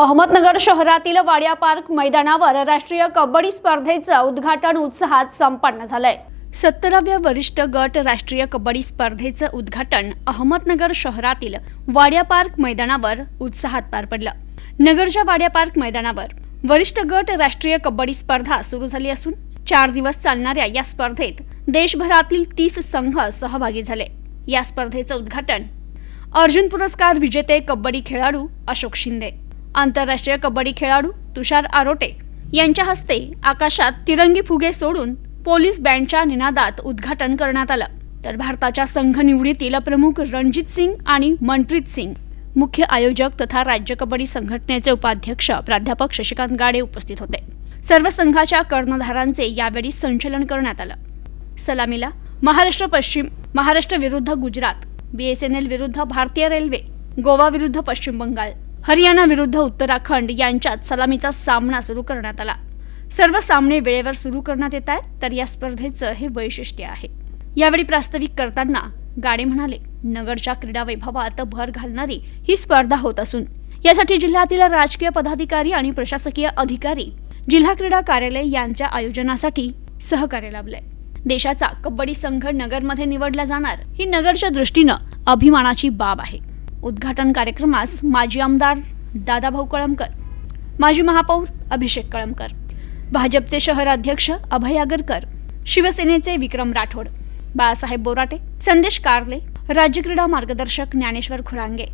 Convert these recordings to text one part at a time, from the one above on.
अहमदनगर शहरातील वाड्या पार्क मैदानावर राष्ट्रीय कबड्डी स्पर्धेचं उद्घाटन उत्साहात संपन्न झालंय. सत्तराव्या वरिष्ठ गट राष्ट्रीय कबड्डी स्पर्धेचं उद्घाटन अहमदनगर शहरातील वाड्या पार्क मैदानावर उत्साहात पार पडलं. नगरच्या वाड्या पार्क मैदानावर वरिष्ठ गट राष्ट्रीय कबड्डी स्पर्धा सुरू झाली असून चार दिवस चालणाऱ्या या स्पर्धेत देशभरातील तीस संघ सहभागी झाले. या स्पर्धेचं उद्घाटन अर्जुन पुरस्कार विजेते कबड्डी खेळाडू अशोक शिंदे आंतरराष्ट्रीय कबड्डी खेळाडू तुषार आरोटे यांच्या हस्ते आकाशात तिरंगी फुगे सोडून पोलीस बँडच्या निनादात उद्घाटन करण्यात आलं. तर भारताच्या संघ निवडीतील प्रमुख रणजित सिंग आणि मनप्रीत सिंग मुख्य आयोजक तथा राज्य कबड्डी संघटनेचे उपाध्यक्ष प्राध्यापक शशिकांत गाडे उपस्थित होते. सर्व संघाच्या कर्णधारांचे यावेळी संचलन करण्यात आलं. सलामीला महाराष्ट्र पश्चिम महाराष्ट्र विरुद्ध गुजरात बीएसएनएल विरुद्ध भारतीय रेल्वे गोवा विरुद्ध पश्चिम बंगाल हरियाणा विरुद्ध उत्तराखंड यांच्यात सलामीचा सामना सुरू करण्यात आला. सर्व सामने वेळेवर सुरू करण्यात येत आहेत तर या स्पर्धेचं हे वैशिष्ट्य आहे. यावेळी प्रास्ताविक करताना गाडे म्हणाले नगरच्या क्रीडा वैभवात भर घालणारी ही स्पर्धा होत असून यासाठी जिल्ह्यातील राजकीय पदाधिकारी आणि प्रशासकीय अधिकारी जिल्हा क्रीडा कार्यालय यांच्या आयोजनासाठी सहकार्य लाभलंय. देशाचा कबड्डी संघ नगरमध्ये निवडला जाणार ही नगरच्या दृष्टीनं अभिमानाची बाब आहे. उद्घाटन कार्यक्रमास माजी आमदार दादाभाऊ कळमकर माजी महापौर अभिषेक कळमकर भाजपचे शहराध्यक्ष अभय आगरकर शिवसेनेचे विक्रम राठोड बाळासाहेब बोराटे संदेश कारले राज्य क्रीडा मार्गदर्शक ज्ञानेश्वर खुरांगे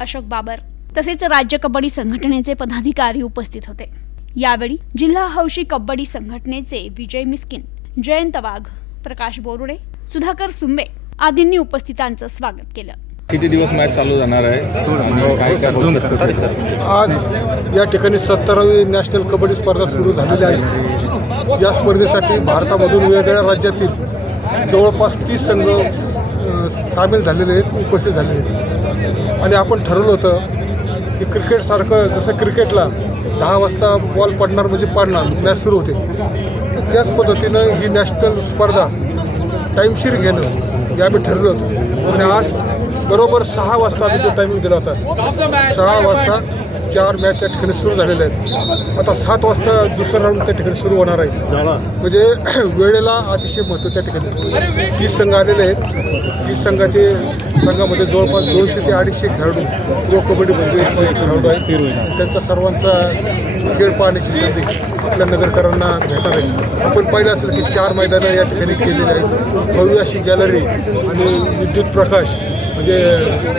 अशोक बाबर तसेच राज्य कबड्डी संघटनेचे पदाधिकारी उपस्थित होते. यावेळी जिल्हा हौशी कबड्डी संघटनेचे विजय मिस्किन जयंत वाघ प्रकाश बोरुडे सुधाकर सुंबे आदींनी उपस्थितांचं स्वागत केलं. किती दिवस मॅच चालू जाणार आहे? आज या ठिकाणी सत्तरावी नॅशनल कबड्डी स्पर्धा सुरू झालेली आहे. या स्पर्धेसाठी भारतामधून वेगवेगळ्या राज्यातील जवळपास तीस संघ सामील झालेले आहेत उपस्थित झालेले आहेत. आणि आपण ठरवलं होतं की क्रिकेटसारखं जसं क्रिकेटला दहा वाजता बॉल पडणार म्हणजे पडणार मॅच सुरू होते. त्याच पद्धतीनं ही नॅशनल स्पर्धा टाईमशीर घेणं हे आम्ही ठरलो होतो. आणि आज बरोबर सहा वाजता आम्ही जो टायमिंग दिला होता सहा वाजता चार मॅच त्या ठिकाणी सुरू झालेल्या आहेत. आता सात वाजता दुसरा राऊंड त्या ठिकाणी सुरू होणार आहे. म्हणजे वेळेला अतिशय महत्त्व त्या ठिकाणी. तीस संघ आलेले आहेत. तीस संघाचे संघामध्ये जवळपास दोनशे ते अडीचशे खेळाडू प्रो कबड्डीमध्ये खेळाडू आहेत त्यांचा सर्वांचा खेळ पाहण्याची संधी आपल्या नगरकरांना भेटणार आहे. आपण पाहिलं असेल की चार मैदानं या ठिकाणी केलेली आहेत. भव्य अशी गॅलरी आणि विद्युत प्रकाश म्हणजे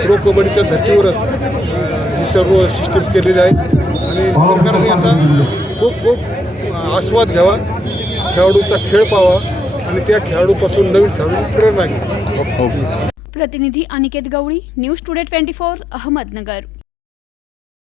प्रो कबड्डीच्या धर्तीवरच ही सर्व सिस्टम केलेली आहे. आणि सरकारने याचा खूप खूप आस्वाद घ्यावा. खेळाडूचा खेळ पाहावा. आणि त्या खेळाडूपासून नवीन खेळाडू प्रेरणा घ्यावी. प्रतिनिधी Aniket Gawali news today twenty four Ahmednagar.